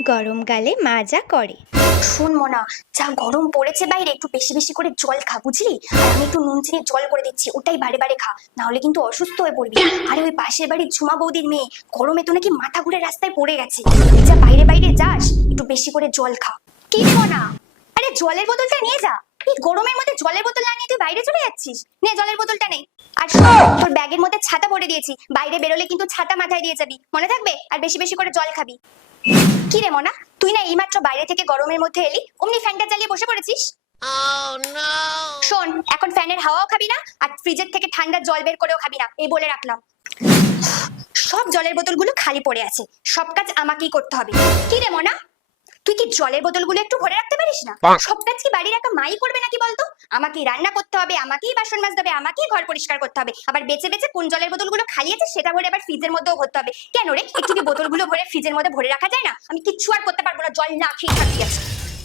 গরমকালে মা যা করে। শোন মনা, যা গরম পড়েছে বাইরে, একটু বেশি বেশি করে জল খা, বুঝলি? আর আমি একটু নুন চিনি জল করে দিচ্ছি, ওটাই বারে বারে খা, না হলে কিন্তু অসুস্থ হয়ে পড়বি। আরে ওই পাশের বাড়ির ঝুমা বৌদির মেয়ে গরমে তো নাকি মাথা ঘুরে রাস্তায় পড়ে গেছে। তুই যা বাইরে বাইরে যাস, একটু বেশি করে জল খা। কি রে মনা, আরে জলের বোতলটা নিয়ে যা। এই গরমের মধ্যে জলের বোতল না নিয়ে তুই বাইরে চলে যাচ্ছিস? নে জলের বোতলটা নে। আর শোন, তোর ব্যাগের মধ্যে ছাতা পরে দিয়েছি, বাইরে বেরোলে কিন্তু ছাতা মাথায় দিয়ে যাবি, মনে থাকবে? আর বেশি বেশি করে জল খাবি। কি রে মনা, তুই না এইমাত্র বাইরে থেকে গরমের মধ্যে এলি, অমনি ফ্যানটা চালিয়ে বসে পড়েছিস? শোন, এখন ফ্যানের হাওয়াও খাবি না, আর ফ্রিজের থেকে ঠান্ডা জল বের করেও খাবি না, এই বলে রাখলাম। সব জলের বোতলগুলো খালি পড়ে আছে, সব কাজ আমাকেই করতে হবে। কি রে মনা, তুই কি জলের বোতলগুলো একটু ভরে রাখতে পারিস না? সব কাজ কি বাড়ির একা মাই করবে নাকি বলতো? আমাকেই রান্না করতে হবে, আমাকেই বাসন মাজতে হবে, আমাকেই ঘর পরিষ্কার করতে হবে, আবার বেঁচে বেঁচে কোন জলের বোতলগুলো খালি আছে সেটা ভরে আবার ফ্রিজের মধ্যেও ভরতে হবে। কেন রে, একটু কি বোতলগুলো ভরে ফ্রিজের মধ্যে ভরে রাখা যায় না? আমি কিচ্ছু আর করতে পারবো না, জল না খেয়ে থাকি আছে।